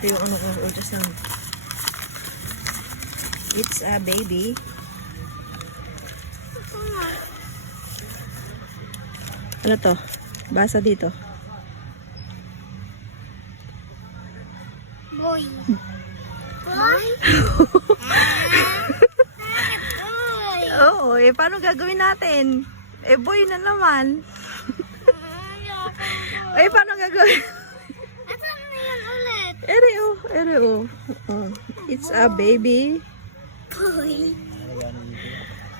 Ito yung ano ko, ultrasound. It's a baby. Ano to? Basa dito. Boy. Boy? Oo, eh paano gagawin natin? Eh boy na naman. Eh paano gagawin? Asan na yan ulit? Ere oh. It's a baby. Boy.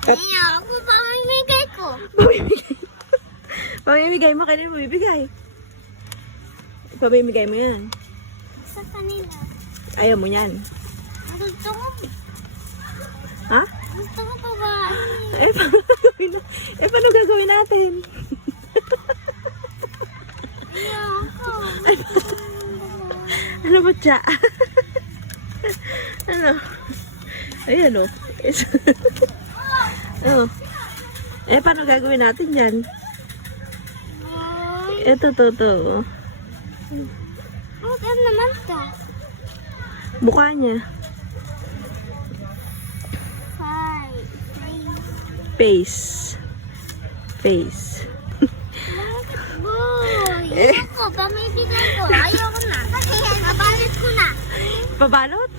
Kaya ako pamimigay ko. Pamimigay mo, kanina mo bibigay. Pamimigay mo yan. Sa kanila. Ayaw mo yan. Gusto ko. Ha? Gusto ko pa ba? Paano gagawin natin? Ayoko. Ano ba siya? Ano? Ayan o. Ano? Paano gagawin natin yan? Ito, to. Ano naman to? Mukha niya. Face. Boy. Ayoko. Pamibigay ko. Ayoko na. Nabalit ko na. Pabalot?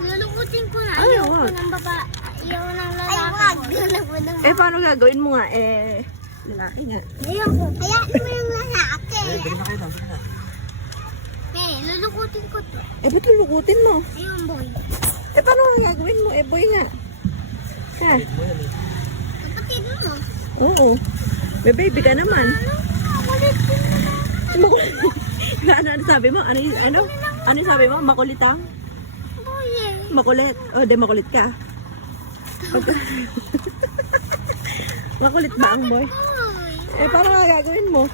Lulukutin ko na. Ay, Ayoko wag. ng baba. Ayoko ng lalaki. Paano gagawin mo nga? Lalaki nga. Ayoko. Hayaan mo yung lalaki. Lulukutin ko to. Ba't lulukutin mo? Ayun, boy. Paano nga gagawin mo? Boy nga. Ha? Kapatid mo. Oo. May baby ka naman. Kulit ko na. Ano sabi mo? Ano sabi mo? Makulit ang? Boy eh. Makulit. O, di makulit ka. Makulit ba ang boy? Boy. Paano nga gagawin mo?